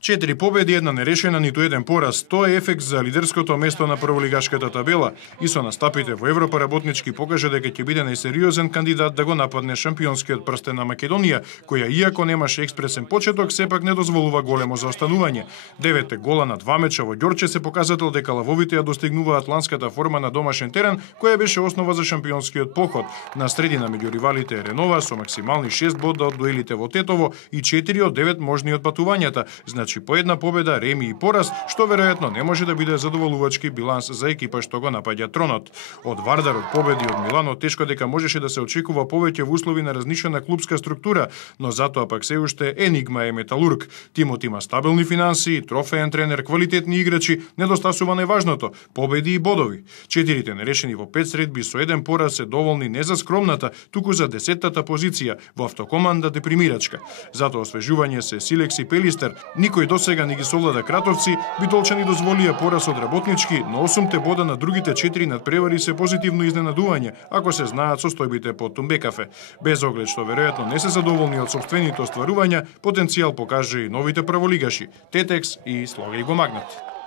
4 победи, една нерешена, ниту еден пораз. Тоа е ефект за лидерското место на прволигашката табела и со настапите во Европа работнички покажа дека ќе биде најсериозен кандидат да го нападне шампионскиот прстен на Македонија, која иако немаше експресен почеток, сепак не дозволува големо заостанување. 9 гола на 2 меча во Ѓорче се покажател дека лавовите ја достигнуваат ланската форма на домашен терен, која беше основа за шампионскиот поход. На средина меѓу ривалите е Ренова со максимални 6 бода од дуелите во Тетово и 4 од 9 можни од патувањата. Значи по една победа, реми и пораз, што веројатно не може да биде задоволувачки биланс за екипа што го напаѓа тронот. Од Вардар, од победи од Милано, тешко дека можеше да се очекува повеќе во услови на разнишена клубска структура, но затоа пак се уште енигма е Металург. Тимот има стабилни финанси, трофеен тренер, квалитетни играчи, недостасува најважното – победи и бодови. 4 нерешени во 5 средби со еден пораз се доволни не за скромната, туку за 10-тата позиција во автокоманда депримирачка. Затоа освежување се Силекс и Пелистер. Никој досега не ги совлада Кратовци, битолчани дозволија пораз од работнички, но 8 бода на другите 4 надпревари се позитивно изненадување, ако се знаат состојбите под Тумбекафе. Без оглед што веројатно не се задоволни од сопствените остварувања, потенцијал покажа и новите прволигаши Тетекс и Слога и го Магнат.